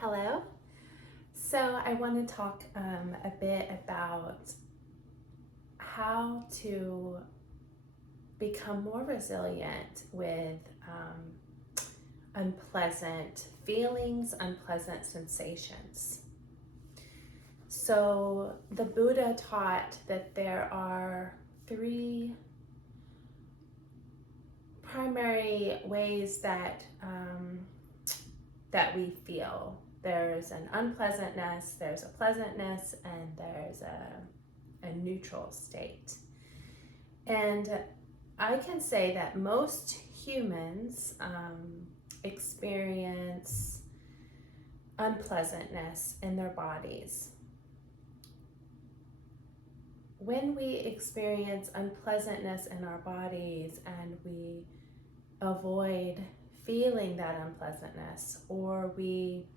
Hello. So I want to talk a bit about how to become more resilient with unpleasant feelings, unpleasant sensations. So the Buddha taught that there are three primary ways that we feel. There's an unpleasantness, there's a pleasantness, and there's a neutral state. And I can say that most humans experience unpleasantness in their bodies. When we experience unpleasantness in our bodies and we avoid feeling that unpleasantness, or we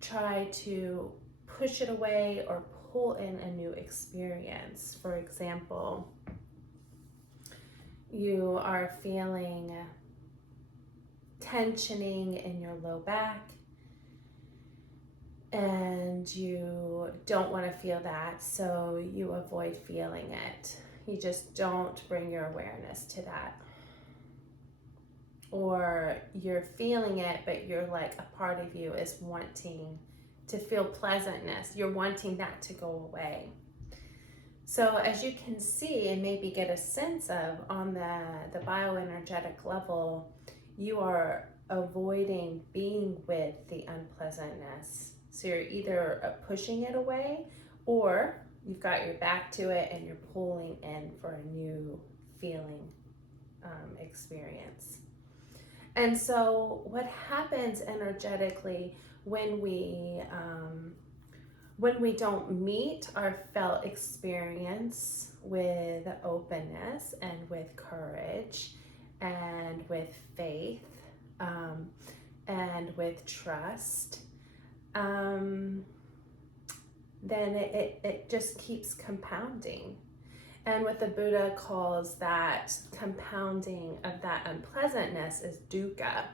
try to push it away or pull in a new experience. For example, you are feeling tensioning in your low back and you don't want to feel that, so you avoid feeling it. You just don't bring your awareness to that. Or you're feeling it, but you're like, a part of you is wanting to feel pleasantness. You're wanting that to go away. So as you can see and maybe get a sense of on the bioenergetic level, you are avoiding being with the unpleasantness. So you're either pushing it away, or you've got your back to it and you're pulling in for a new feeling experience. And so what happens energetically when we don't meet our felt experience with openness and with courage and with faith and with trust, then it just keeps compounding. And what the Buddha calls that compounding of that unpleasantness is dukkha.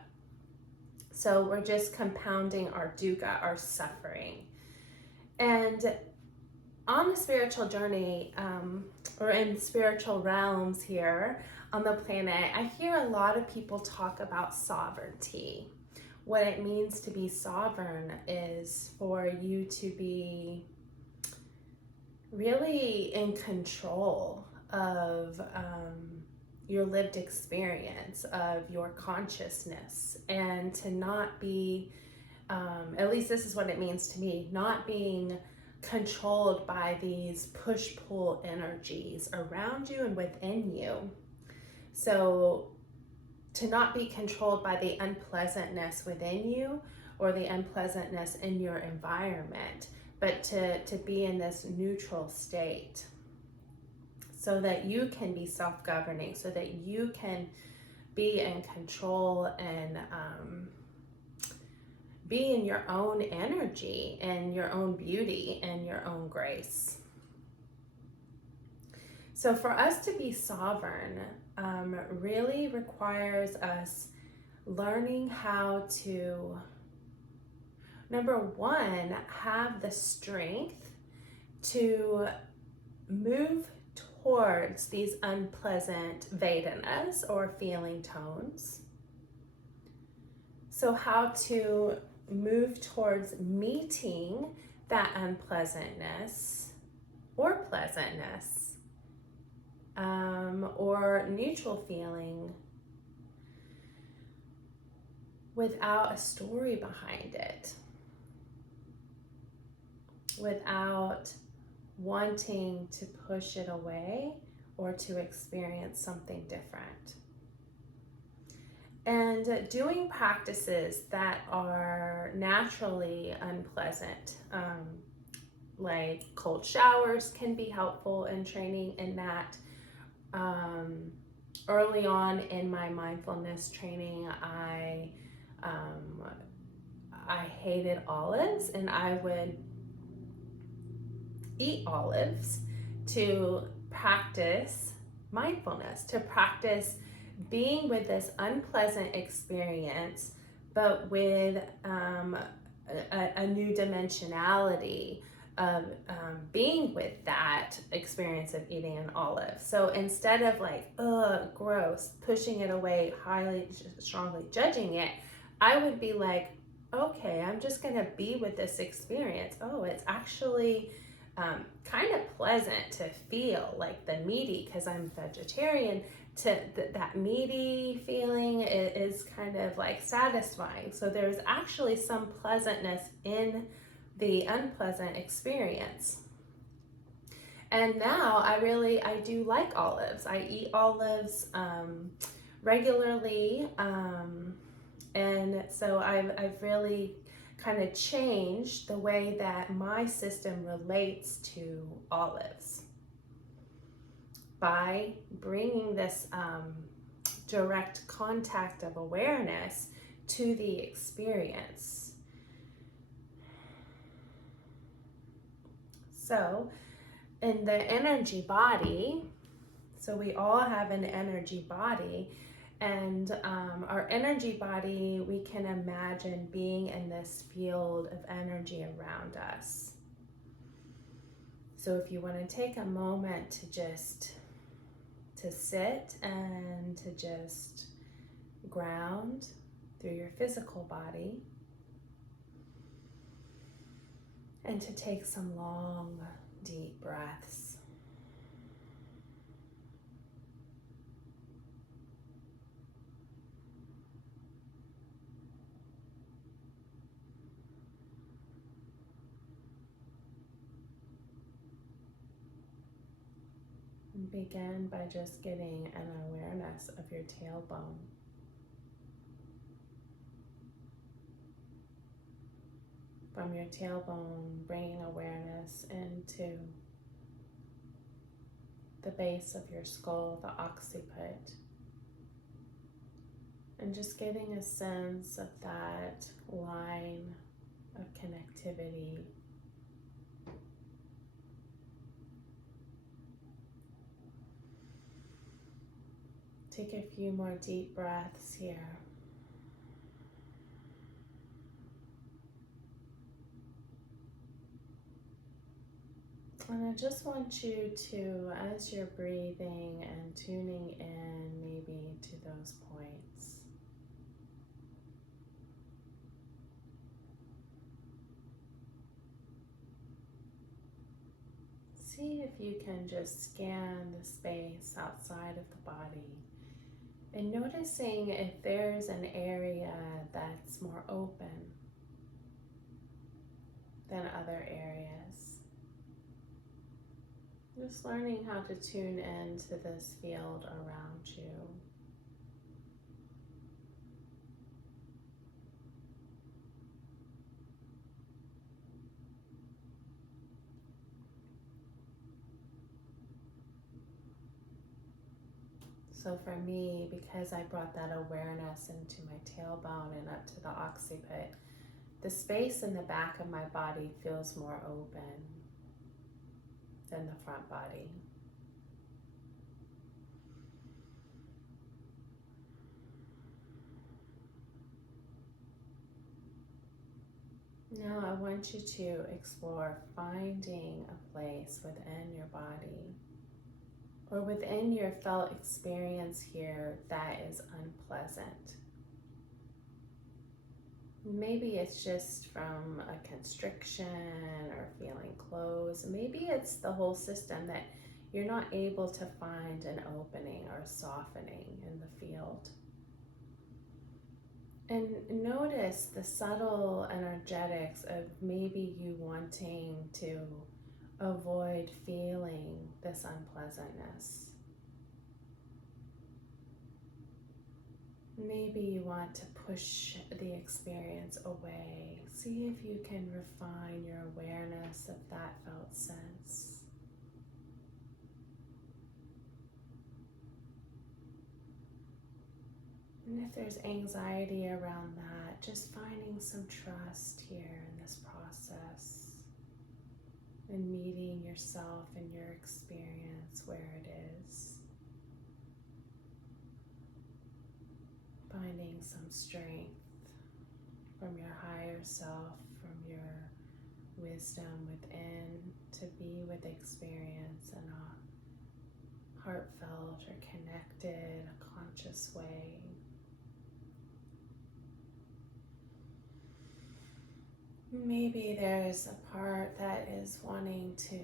So we're just compounding our dukkha, our suffering. And on the spiritual journey, or in spiritual realms here on the planet, I hear a lot of people talk about sovereignty. What it means to be sovereign is for you to be really in control of your lived experience, of your consciousness, and to not be, at least this is what it means to me, not being controlled by these push-pull energies around you and within you. So to not be controlled by the unpleasantness within you or the unpleasantness in your environment, but to be in this neutral state so that you can be self-governing, so that you can be in control and be in your own energy and your own beauty and your own grace. So for us to be sovereign really requires us learning how to, number one, have the strength to move towards these unpleasant Vedanas or feeling tones. So how to move towards meeting that unpleasantness or pleasantness or neutral feeling without a story behind it, without wanting to push it away or to experience something different. And doing practices that are naturally unpleasant, like cold showers, can be helpful in training in that. Early on in my mindfulness training, I hated olives, and I would eat olives to practice mindfulness, to practice being with this unpleasant experience, but with a new dimensionality of being with that experience of eating an olive. So instead of like, ugh, gross, pushing it away, highly, strongly judging it, I would be like, okay, I'm just gonna be with this experience. Oh, it's actually kind of pleasant to feel like the meaty, because I'm vegetarian, to that meaty feeling is kind of like satisfying. So there's actually some pleasantness in the unpleasant experience. And now I do like olives. I eat olives regularly, and so I've really kind of changed the way that my system relates to olives by bringing this direct contact of awareness to the experience. So in the energy body, so we all have an energy body, and our energy body, we can imagine being in this field of energy around us. So if you want to take a moment to sit and to just ground through your physical body, and to take some long, deep breaths. And begin by just getting an awareness of your tailbone. From your tailbone, bringing awareness into the base of your skull, the occiput, and just getting a sense of that line of connectivity. Take a few more deep breaths here. And I just want you to, as you're breathing and tuning in maybe to those points, see if you can just scan the space outside of the body and noticing if there's an area that's more open than other areas. Just learning how to tune into this field around you. So for me, because I brought that awareness into my tailbone and up to the occiput, the space in the back of my body feels more open than the front body. Now I want you to explore finding a place within your body or within your felt experience here that is unpleasant. Maybe it's just from a constriction or feeling closed. Maybe it's the whole system that you're not able to find an opening or softening in the field. And notice the subtle energetics of maybe you wanting to avoid feeling this unpleasantness. Maybe you want to push the experience away. See if you can refine your awareness of that felt sense. And if there's anxiety around that, just finding some trust here in this process and meeting yourself and your experience where it is. Finding some strength from your higher self, from wisdom within, to be with experience in a heartfelt or connected, conscious way. Maybe there's a part that is wanting to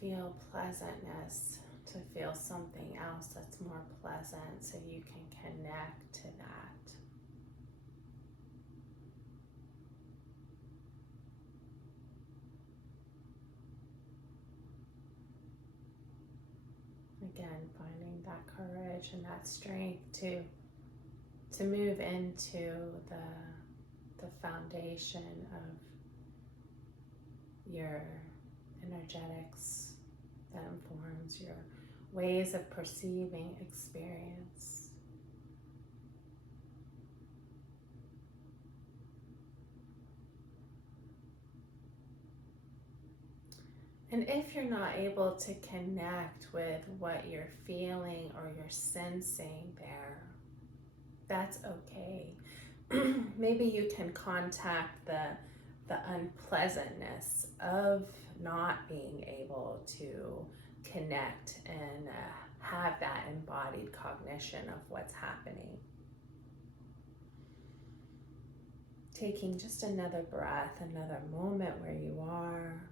feel pleasantness, to feel something else that's more pleasant, so you can connect to that. Again, finding that courage and that strength to move into the foundation of your energetics that informs your ways of perceiving experience. And if you're not able to connect with what you're feeling or you're sensing there, that's okay. Maybe you can contact the unpleasantness of not being able to connect and have that embodied cognition of what's happening. Taking just another breath, another moment where you are.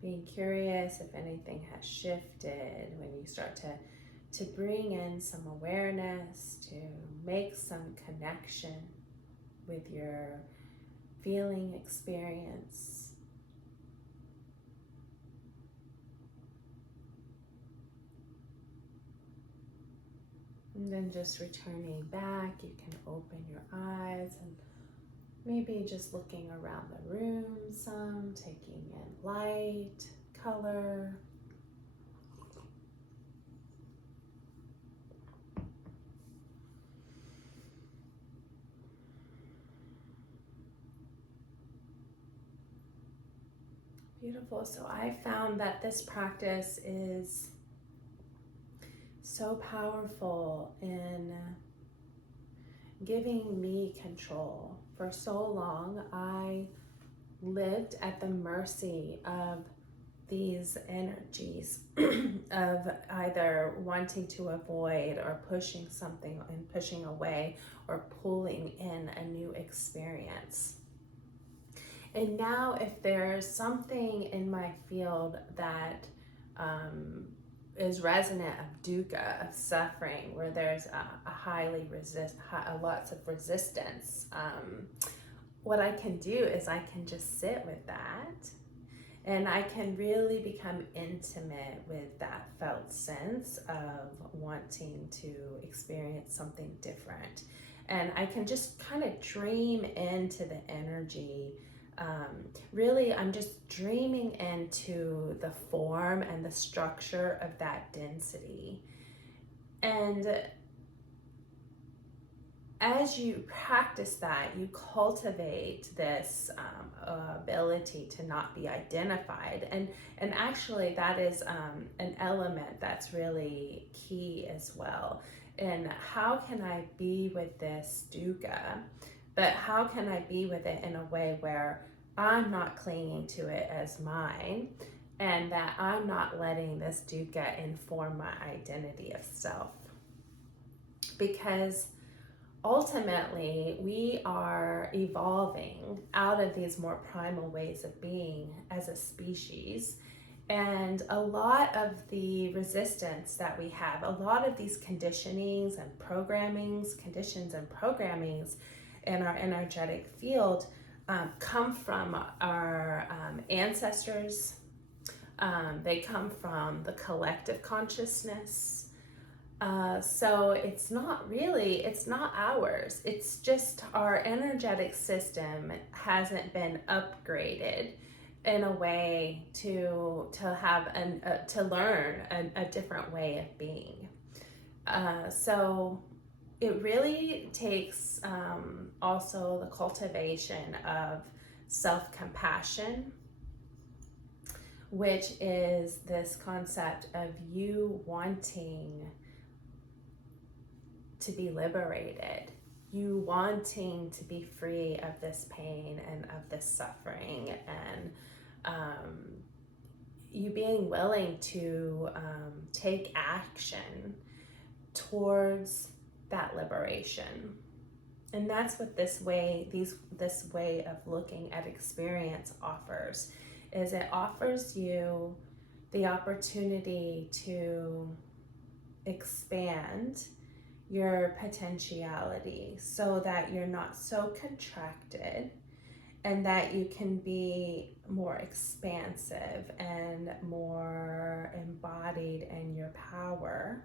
Being curious if anything has shifted when you start to bring in some awareness, to make some connection with your feeling experience. And then just returning back, you can open your eyes and maybe just looking around the room some, taking in light, color. Beautiful. So I found that this practice is so powerful in giving me control. For so long, I lived at the mercy of these energies of either wanting to avoid or pushing something and pushing away or pulling in a new experience. And now if there's something in my field that is resonant of dukkha, of suffering, where there's lots of resistance, what I can do is I can just sit with that, and I can really become intimate with that felt sense of wanting to experience something different. And I can just kind of dream into the energy. Really, I'm just dreaming into the form and the structure of that density. And as you practice that, you cultivate this ability to not be identified. And actually, that is an element that's really key as well. And how can I be with this dukkha? But how can I be with it in a way where I'm not clinging to it as mine, and that I'm not letting this dukkha inform my identity of self? Because ultimately, we are evolving out of these more primal ways of being as a species. And a lot of the resistance that we have, a lot of these conditionings and conditions and programmings in our energetic field come from our ancestors. They come from the collective consciousness. So it's not ours. It's just our energetic system hasn't been upgraded in a way to have to learn a different way of being. So it really takes also the cultivation of self-compassion, which is this concept of you wanting to be liberated, you wanting to be free of this pain and of this suffering, and you being willing to take action towards that liberation. And that's what this way of looking at experience offers, is it offers you the opportunity to expand your potentiality so that you're not so contracted, and that you can be more expansive and more embodied in your power,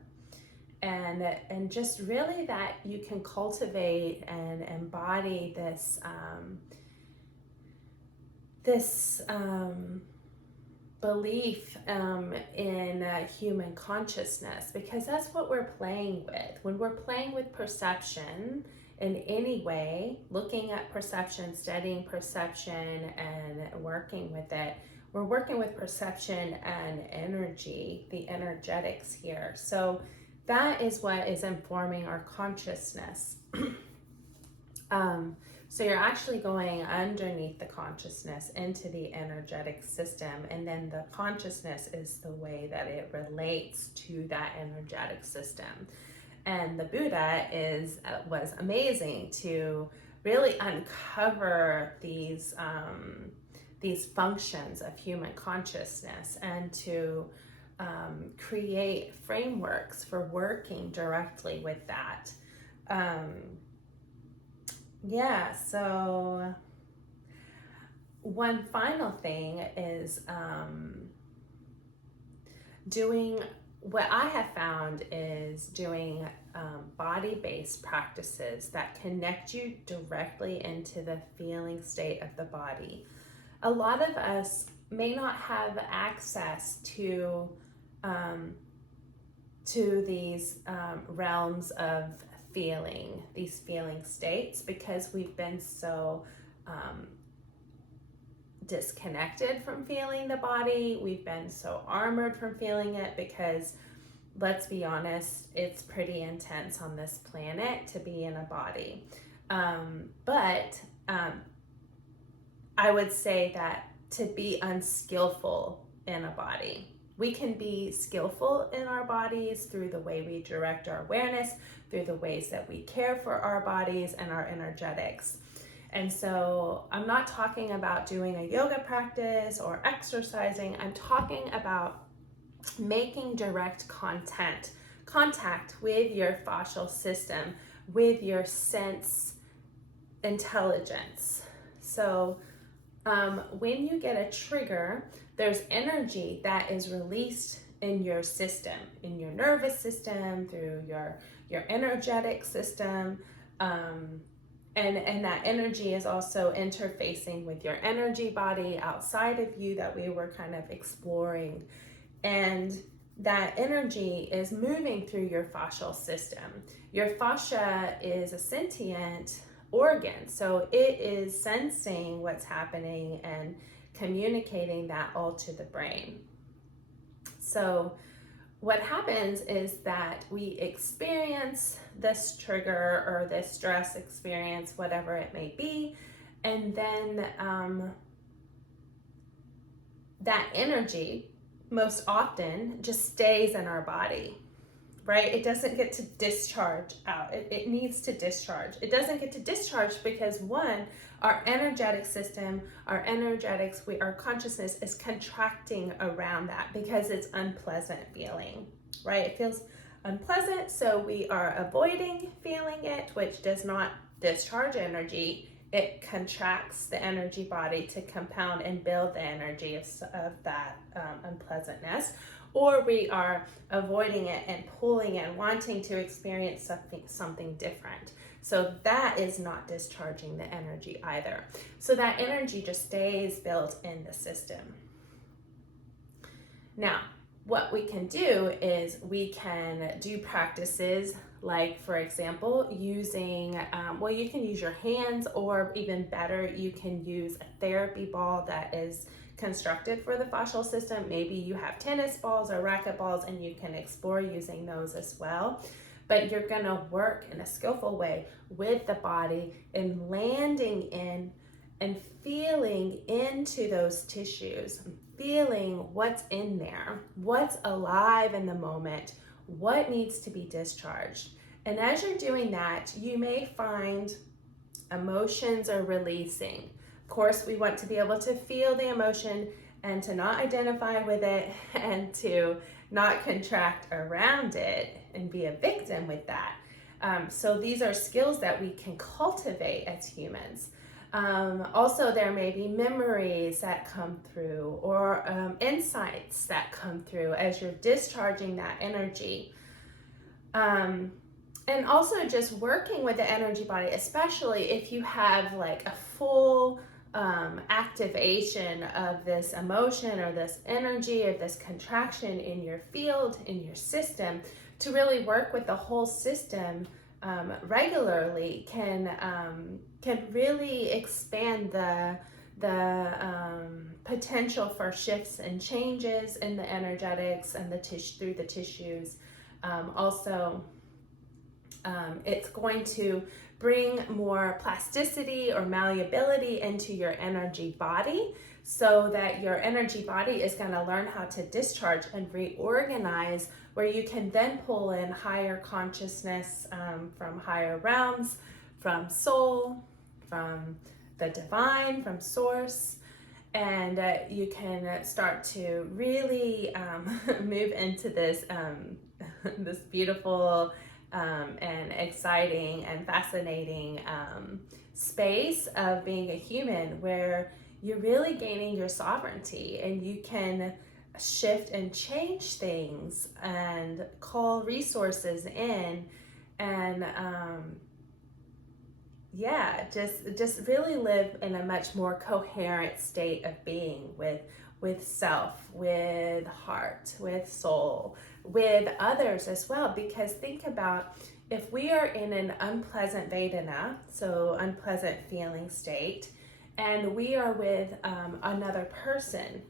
and just really that you can cultivate and embody this belief in human consciousness, because that's what we're playing with. When we're playing with perception in any way, looking at perception, studying perception, and working with it, we're working with perception and energy, the energetics here. So that is what is informing our consciousness. So you're actually going underneath the consciousness into the energetic system, and then the consciousness is the way that it relates to that energetic system. And the Buddha was amazing to really uncover these functions of human consciousness, and to create frameworks for working directly with that. So one final thing is what I have found is doing body-based practices that connect you directly into the feeling state of the body. A lot of us may not have access to these realms of feeling, these feeling states, because we've been so disconnected from feeling the body. We've been so armored from feeling it, because let's be honest, it's pretty intense on this planet to be in a body. But I would say that to be unskillful in a body. We can be skillful in our bodies through the way we direct our awareness, through the ways that we care for our bodies and our energetics. And so I'm not talking about doing a yoga practice or exercising. I'm talking about making direct contact with your fascial system, with your sense intelligence. So when you get a trigger, there's energy that is released in your system, in your nervous system, through your energetic system, and that energy is also interfacing with your energy body outside of you that we were kind of exploring, and that energy is moving through your fascial system. Your fascia is a sentient organ, so it is sensing what's happening and communicating that all to the brain. So what happens is that we experience this trigger or this stress experience, whatever it may be, and then that energy most often just stays in our body, right? It doesn't get to discharge out. It needs to discharge. It doesn't get to discharge because, one, our energetic system, our energetics, our consciousness is contracting around that because it's unpleasant feeling, right? It feels unpleasant, so we are avoiding feeling it, which does not discharge energy. It contracts the energy body to compound and build the energy of that unpleasantness. Or we are avoiding it and pulling and wanting to experience something different. So that is not discharging the energy either. So that energy just stays built in the system. Now, what we can do is we can do practices like, for example, using, you can use your hands, or even better, you can use a therapy ball that is constructed for the fascial system. Maybe you have tennis balls or racquet balls, and you can explore using those as well. but you're going to work in a skillful way with the body and landing in and feeling into those tissues, feeling what's in there, what's alive in the moment, what needs to be discharged. And as you're doing that, you may find emotions are releasing. Of course, we want to be able to feel the emotion and to not identify with it and to not contract around it and be a victim with that. So these are skills that we can cultivate as humans. Also, there may be memories that come through or insights that come through as you're discharging that energy. And also just working with the energy body, especially if you have like a full activation of this emotion or this energy or this contraction in your field, in your system, to really work with the whole system regularly can really expand the potential for shifts and changes in the energetics and through the tissues. It's going to bring more plasticity or malleability into your energy body, so that your energy body is going to learn how to discharge and reorganize, where you can then pull in higher consciousness from higher realms, from soul, from the divine, from source, and you can start to really move into this this beautiful and exciting and fascinating space of being a human, where you're really gaining your sovereignty and you can shift and change things and call resources in, and just really live in a much more coherent state of being with self, with heart, with soul, with others as well. Because think about, if we are in an unpleasant Vedana, so unpleasant feeling state, and we are with another person,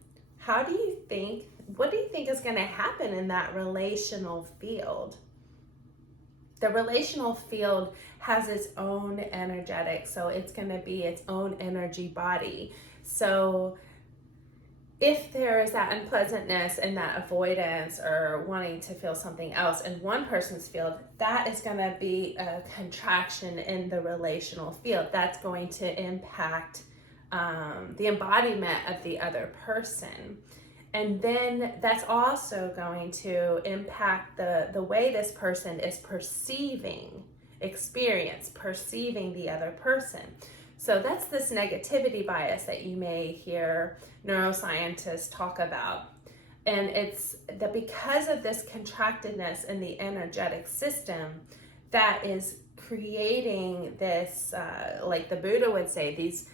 what do you think is going to happen in that relational field? The relational field has its own energetic, so it's going to be its own energy body. So if there is that unpleasantness and that avoidance or wanting to feel something else in one person's field, that is going to be a contraction in the relational field. That's going to impact the embodiment of the other person. And then that's also going to impact the way this person is perceiving the other person. So that's this negativity bias that you may hear neuroscientists talk about. And it's that because of this contractedness in the energetic system, that is creating this, like the Buddha would say, these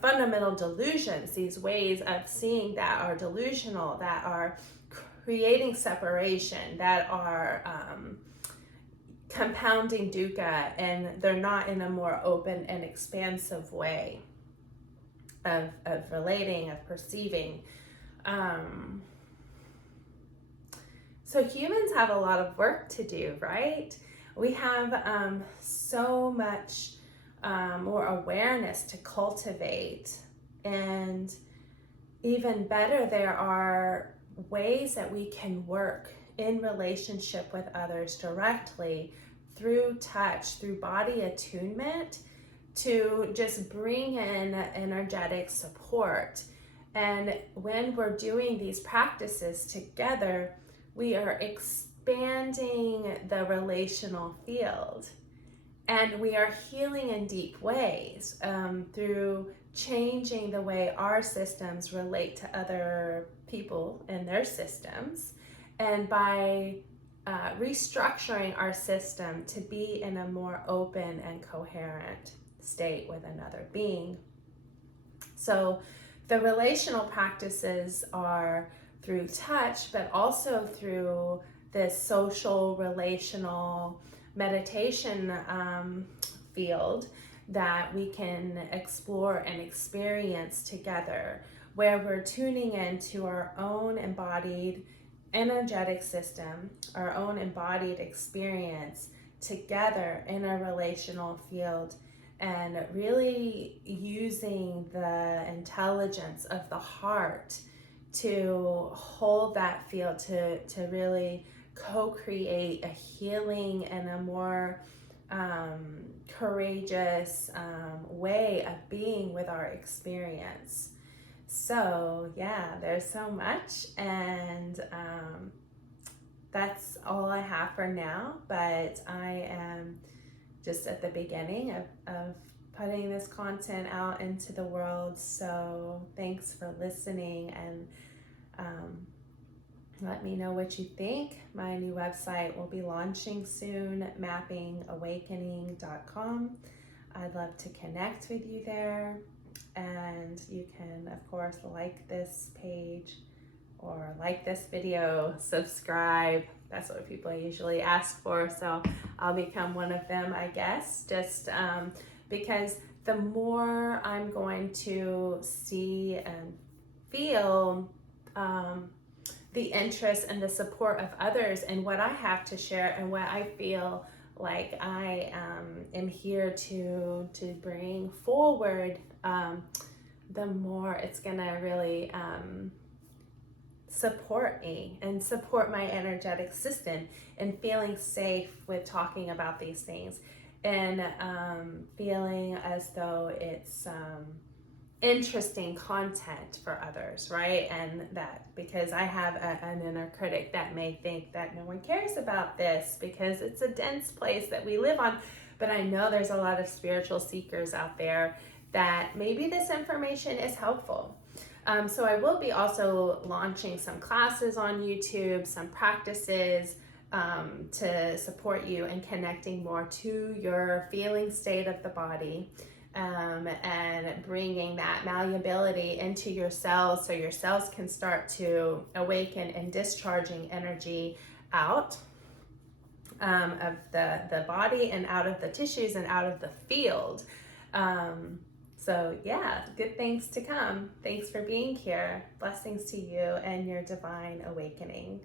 fundamental delusions, these ways of seeing that are delusional, that are creating separation, that are compounding dukkha, and they're not in a more open and expansive way of relating, of perceiving. So humans have a lot of work to do, right? We have so much more awareness to cultivate, and even better, there are ways that we can work in relationship with others directly through touch, through body attunement, to just bring in energetic support. And when we're doing these practices together, we are expanding the relational field. And we are healing in deep ways through changing the way our systems relate to other people and their systems, and by restructuring our system to be in a more open and coherent state with another being. So the relational practices are through touch, but also through this social, relational meditation field that we can explore and experience together, where we're tuning into our own embodied energetic system, our own embodied experience, together in a relational field and really using the intelligence of the heart to hold that field, to really co-create a healing and a more courageous way of being with our experience. So yeah, there's so much, and that's all I have for now, but I am just at the beginning of putting this content out into the world. So thanks for listening, and let me know what you think. My new website will be launching soon, mappingawakening.com. I'd love to connect with you there. And you can, of course, like this page or like this video, subscribe. That's what people usually ask for. So I'll become one of them, I guess, just because the more I'm going to see and feel the interest and the support of others and what I have to share and what I feel like I am here to bring forward, the more it's gonna really support me and support my energetic system and feeling safe with talking about these things, and feeling as though it's interesting content for others, right? And that because I have an inner critic that may think that no one cares about this because it's a dense place that we live on, but I know there's a lot of spiritual seekers out there that maybe this information is helpful. So I will be also launching some classes on YouTube, some practices to support you in connecting more to your feeling state of the body, and bringing that malleability into your cells so your cells can start to awaken and discharging energy out of the body and out of the tissues and out of the field. So yeah, good things to come. Thanks for being here. Blessings to you and your divine awakening.